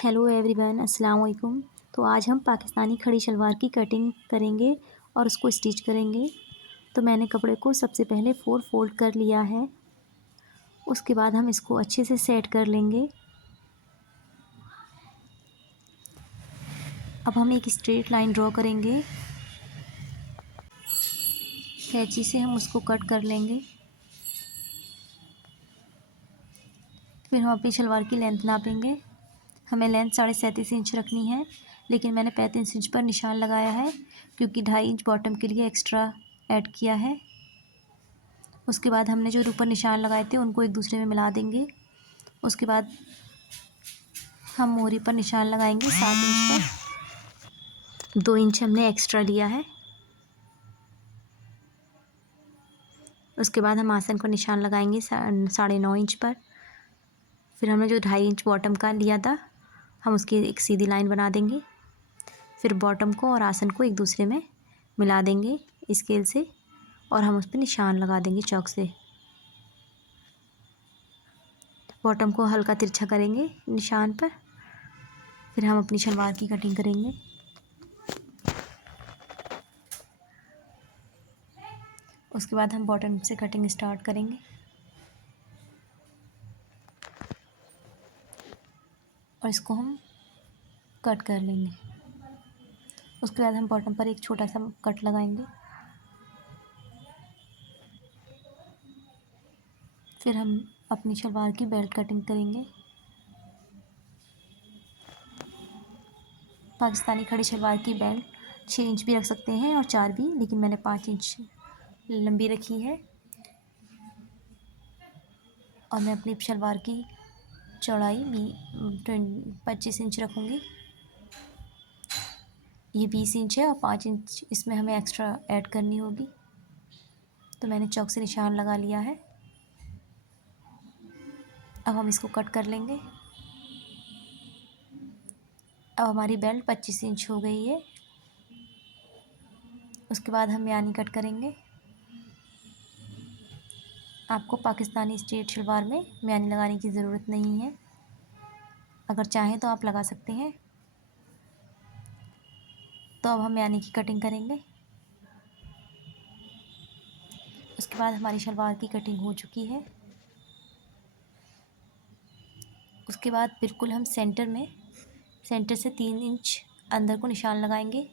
Hello everyone, अस्सलाम वालेकुम। तो आज हम पाकिस्तानी खड़ी शलवार की कटिंग करेंगे और उसको स्टिच करेंगे। तो मैंने कपड़े को सबसे पहले 4 फोल्ड कर लिया है। उसके बाद हम इसको अच्छे से सेट कर लेंगे। अब हम एक स्ट्रेट लाइन ड्रॉ करेंगे। कैंची से हम उसको कट कर लेंगे। फिर हम अपनी शलवार की लेंथ नापेंगे। हमें लेंथ 37.5 इंच रखनी है, लेकिन मैंने 35 इंच पर निशान लगाया है क्योंकि 2.5 इंच बॉटम के लिए एक्स्ट्रा ऐड किया है। उसके बाद हमने जो ऊपर निशान लगाए थे उनको एक दूसरे में मिला देंगे। उसके बाद हम मोहरी पर निशान लगाएंगे 7 इंच पर। 2 इंच हमने एक्स्ट्रा लिया है। उसके बाद हम आसन पर निशान लगाएंगे 9.5 इंच पर। फिर हमने जो 2.5 इंच बॉटम का लिया था, हम उसकी एक सीधी लाइन बना देंगे। फिर बॉटम को और आसन को एक दूसरे में मिला देंगे स्केल से, और हम उस पर निशान लगा देंगे चॉक से। बॉटम को हल्का तिरछा करेंगे निशान पर। फिर हम अपनी शलवार की कटिंग करेंगे। उसके बाद हम बॉटम से कटिंग स्टार्ट करेंगे। और इसको हम कट कर लेंगे। उसके बाद हम बॉटम पर एक छोटा सा कट लगाएंगे। फिर हम अपनी शलवार की बेल्ट कटिंग करेंगे। पाकिस्तानी खड़ी शलवार की बेल्ट 6 इंच भी रख सकते हैं और 4 भी, लेकिन मैंने 5 इंच लंबी रखी है। और मैं अपनी शलवार की चौड़ाई 25 इंच रखूँगी। ये 20 इंच है और 5 इंच इसमें हमें एक्स्ट्रा ऐड करनी होगी। तो मैंने चॉक से निशान लगा लिया है। अब हम इसको कट कर लेंगे। अब हमारी बेल्ट 25 इंच हो गई है। उसके बाद हम यानी कट करेंगे। आपको पाकिस्तानी स्ट्रेट शलवार में म्यानी लगाने की ज़रूरत नहीं है। अगर चाहें तो आप लगा सकते हैं। तो अब हम म्यानी की कटिंग करेंगे। उसके बाद हमारी शलवार की कटिंग हो चुकी है। उसके बाद बिल्कुल हम सेंटर से 3 इंच अंदर को निशान लगाएंगे।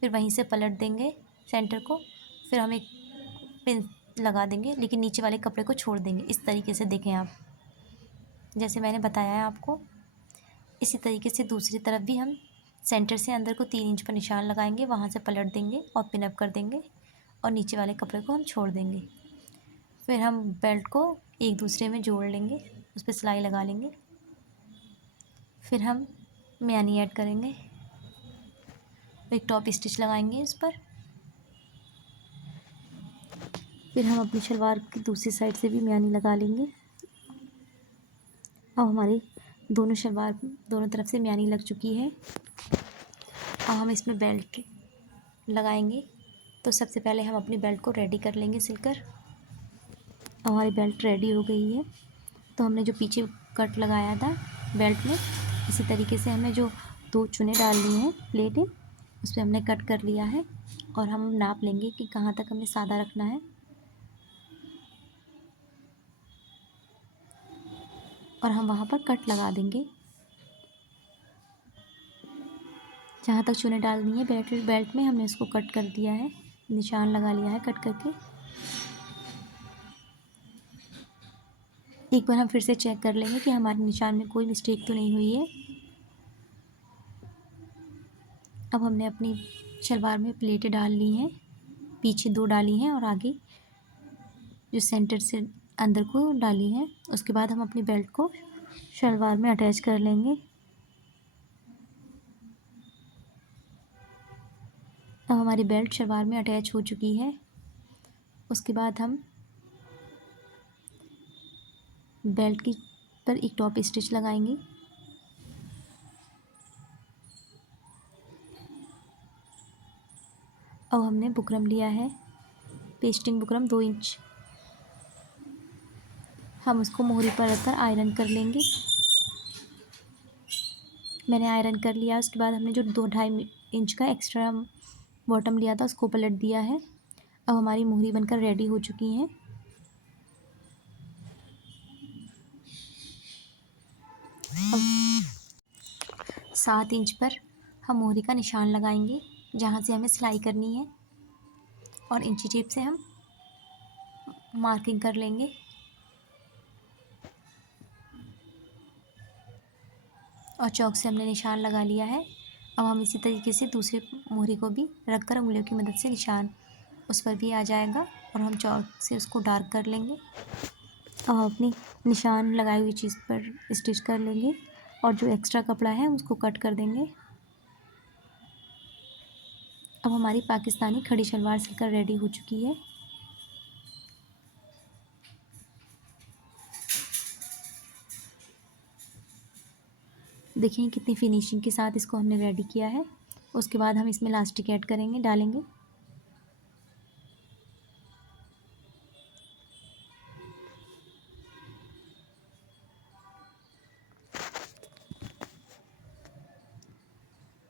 फिर वहीं से पलट देंगे सेंटर को। फिर हम एक पिन लगा देंगे, लेकिन नीचे वाले कपड़े को छोड़ देंगे। इस तरीके से देखें आप, जैसे मैंने बताया है आपको। इसी तरीके से दूसरी तरफ भी हम सेंटर से अंदर को 3 इंच पर निशान लगाएंगे, वहाँ से पलट देंगे और पिनअप कर देंगे, और नीचे वाले कपड़े को हम छोड़ देंगे। फिर हम बेल्ट को एक दूसरे में जोड़ लेंगे, उस पर सिलाई लगा लेंगे। फिर हम म्यानी ऐड करेंगे, एक टॉप स्टिच लगाएंगे इस पर। फिर हम अपनी शलवार की दूसरी साइड से भी म्यानी लगा लेंगे। अब हमारी दोनों तरफ से म्यानी लग चुकी है। अब हम इसमें बेल्ट लगाएंगे। तो सबसे पहले हम अपनी बेल्ट को रेडी कर लेंगे सिलकर। अब हमारी बेल्ट रेडी हो गई है। तो हमने जो पीछे कट लगाया था बेल्ट में, इसी तरीके से हमें जो 2 चुने डाल लिए हैं प्लेटें, उस पर हमने कट कर लिया है। और हम नाप लेंगे कि कहाँ तक हमें सादा रखना है, और हम वहाँ पर कट लगा देंगे। जहाँ तक चुने डालनी है बेल्ट में, हमने इसको कट कर दिया है, निशान लगा लिया है कट करके। एक बार हम फिर से चेक कर लेंगे कि हमारे निशान में कोई मिस्टेक तो नहीं हुई है। अब हमने अपनी शलवार में प्लेटें डाल ली हैं, पीछे 2 डाली हैं और आगे जो सेंटर से अंदर को डाली हैं। उसके बाद हम अपनी बेल्ट को शलवार में अटैच कर लेंगे। अब हमारी बेल्ट शलवार में अटैच हो चुकी है। उसके बाद हम बेल्ट की पर एक टॉप स्टिच लगाएंगे। अब हमने बुकरम लिया है, पेस्टिंग बुकरम 2 इंच। हम उसको मोहरी पर रखकर आयरन कर लेंगे। मैंने आयरन कर लिया। उसके बाद हमने जो 2-2.5 इंच का एक्स्ट्रा बॉटम लिया था उसको पलट दिया है। अब हमारी मोहरी बनकर रेडी हो चुकी हैं। अब 7 इंच पर हम मोहरी का निशान लगाएंगे जहाँ से हमें सिलाई करनी है, और इंची टेप से हम मार्किंग कर लेंगे। और चौक से हमने निशान लगा लिया है। अब हम इसी तरीके से दूसरे मोहरी को भी रख कर उंगलियों की मदद से निशान उस पर भी आ जाएगा, और हम चौक से उसको डार्क कर लेंगे। अब हम अपनी निशान लगाई हुई चीज़ पर स्टिच कर लेंगे, और जो एक्स्ट्रा कपड़ा है उसको कट कर देंगे। अब हमारी पाकिस्तानी खड़ी शलवार सिलकर रेडी हो चुकी है। देखिए कितनी फिनिशिंग के साथ इसको हमने रेडी किया है। उसके बाद हम इसमें इलास्टिक ऐड करेंगे, डालेंगे।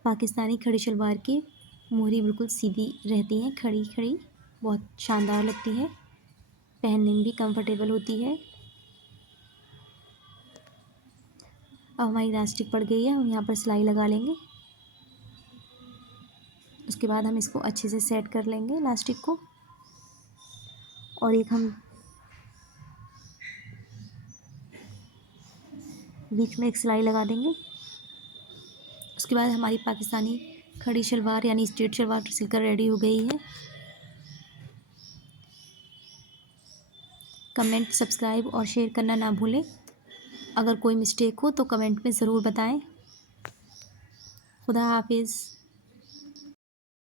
पाकिस्तानी खड़ी शलवार की मोहरी बिल्कुल सीधी रहती है, खड़ी खड़ी, बहुत शानदार लगती है, पहनने में भी कंफर्टेबल होती है। अब हमारी इलास्टिक पड़ गई है, हम यहाँ पर सिलाई लगा लेंगे। उसके बाद हम इसको अच्छे से सेट कर लेंगे इलास्टिक को, और एक हम बीच में एक सिलाई लगा देंगे। उसके बाद हमारी पाकिस्तानी खड़ी शलवार यानी स्ट्रेट शलवार सिलकर रेडी हो गई है। कमेंट, सब्सक्राइब और शेयर करना ना भूलें। अगर कोई मिस्टेक हो तो कमेंट में ज़रूर बताएं। खुदा हाफिज़।